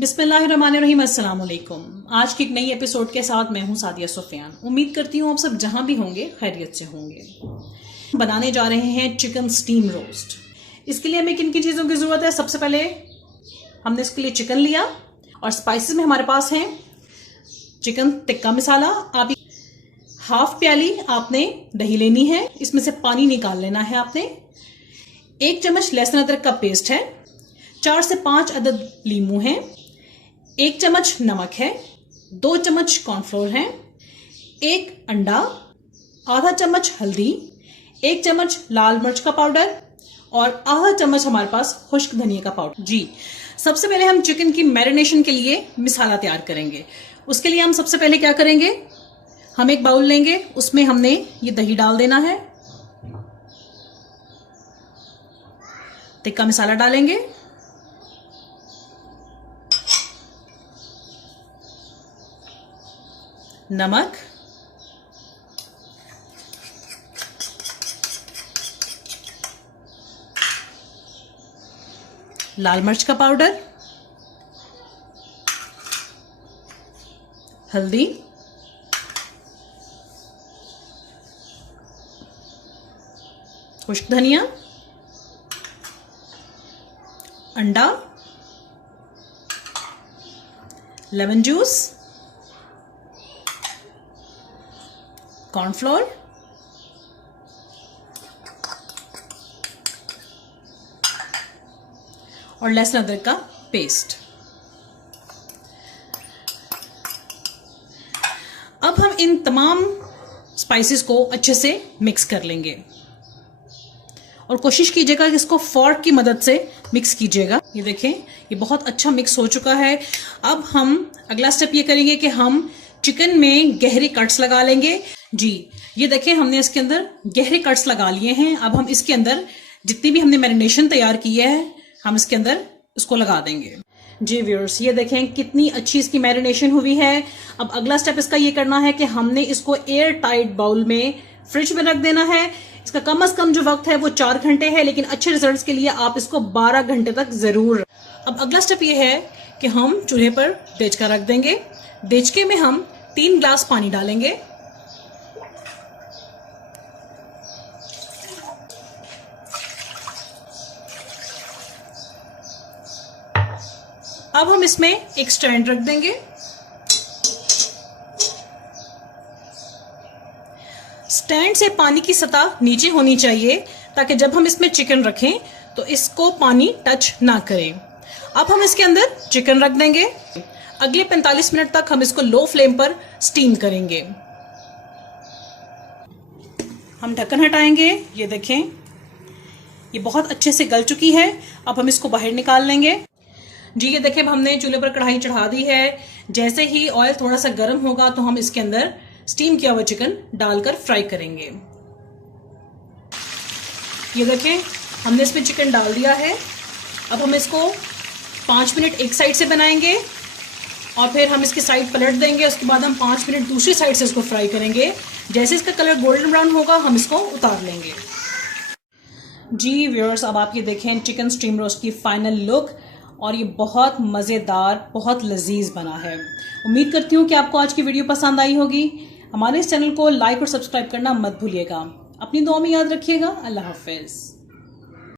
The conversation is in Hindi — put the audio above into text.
बिस्मिल्लाहिर्रहमानिर्रहीम, अस्सलाम वालेकुम। आज की एक नई एपिसोड के साथ मैं हूं सादिया सुफियान। उम्मीद करती हूं आप सब जहां भी होंगे खैरियत से होंगे। बनाने जा रहे हैं चिकन स्टीम रोस्ट। इसके लिए हमें किन किन चीज़ों की ज़रूरत है? सबसे पहले हमने इसके लिए चिकन लिया और स्पाइसेस में हमारे पास हैं चिकन टिक्का मसाला। आप हाफ प्याली आपने दही लेनी है, इसमें से पानी निकाल लेना है आपने। 1 चम्मच लहसुन अदरक का पेस्ट है, 4 से 5 अदद लीमू हैं, 1 चम्मच नमक है, 2 चम्मच कॉर्नफ्लोर है, 1 अंडा, आधा चम्मच हल्दी, 1 चम्मच लाल मिर्च का पाउडर और आधा चम्मच हमारे पास खुश्क धनिया का पाउडर। जी, सबसे पहले हम चिकन की मैरिनेशन के लिए मसाला तैयार करेंगे। उसके लिए हम सबसे पहले क्या करेंगे, हम एक बाउल लेंगे, उसमें हमने ये दही डाल देना है, टिक्का मसाला डालेंगे, नमक, लाल मिर्च का पाउडर, हल्दी, खुश्क धनिया, अंडा, लेमन जूस, कॉर्नफ्लोर, और लहसुन अदरक का पेस्ट। अब हम इन तमाम स्पाइसेस को अच्छे से मिक्स कर लेंगे और कोशिश कीजिएगा कि इसको फोर्क की मदद से मिक्स कीजिएगा। ये देखें, ये बहुत अच्छा मिक्स हो चुका है। अब हम अगला स्टेप ये करेंगे कि हम चिकन में गहरे कट्स लगा लेंगे। जी, ये देखें, हमने इसके अंदर गहरे कट्स लगा लिए हैं। अब हम इसके अंदर जितनी भी हमने मैरिनेशन तैयार की है, हम इसके अंदर इसको लगा देंगे। जी व्यूअर्स, ये देखें कितनी अच्छी इसकी मैरिनेशन हुई है। अब अगला स्टेप इसका ये करना है कि हमने इसको एयर टाइट बाउल में फ्रिज में रख देना है। इसका कम से कम जो वक्त है वो 4 घंटे है, लेकिन अच्छे रिजल्ट्स के लिए आप इसको 12 घंटे तक जरूर। अब अगला स्टेप ये है कि हम चूल्हे पर देचका रख देंगे। देचके में हम 3 ग्लास पानी डालेंगे। अब हम इसमें एक स्टैंड रख देंगे। स्टैंड से पानी की सतह नीचे होनी चाहिए ताकि जब हम इसमें चिकन रखें तो इसको पानी टच ना करे। अब हम इसके अंदर चिकन रख देंगे। अगले 45 मिनट तक हम इसको लो फ्लेम पर स्टीम करेंगे। हम ढक्कन हटाएंगे। ये देखें, ये बहुत अच्छे से गल चुकी है। अब हम इसको बाहर निकाल लेंगे। जी, ये देखें, हमने चूल्हे पर कढ़ाई चढ़ा दी है। जैसे ही ऑयल थोड़ा सा गर्म होगा तो हम इसके अंदर स्टीम किया हुआ चिकन डालकर फ्राई करेंगे। ये देखें, हमने इसमें चिकन डाल दिया है। अब हम इसको 5 मिनट एक साइड से बनाएंगे और फिर हम इसकी साइड पलट देंगे। उसके बाद हम 5 मिनट दूसरी साइड से इसको फ्राई करेंगे। जैसे इसका कलर गोल्डन ब्राउन होगा हम इसको उतार लेंगे। जी व्यूअर्स, अब आप ये देखें चिकन स्टीम रोस्ट की फाइनल लुक, और ये बहुत मज़ेदार, बहुत लजीज बना है। उम्मीद करती हूँ कि आपको आज की वीडियो पसंद आई होगी। हमारे इस चैनल को लाइक और सब्सक्राइब करना मत भूलिएगा। अपनी दुआ में याद रखिएगा। अल्लाह हाफिज़।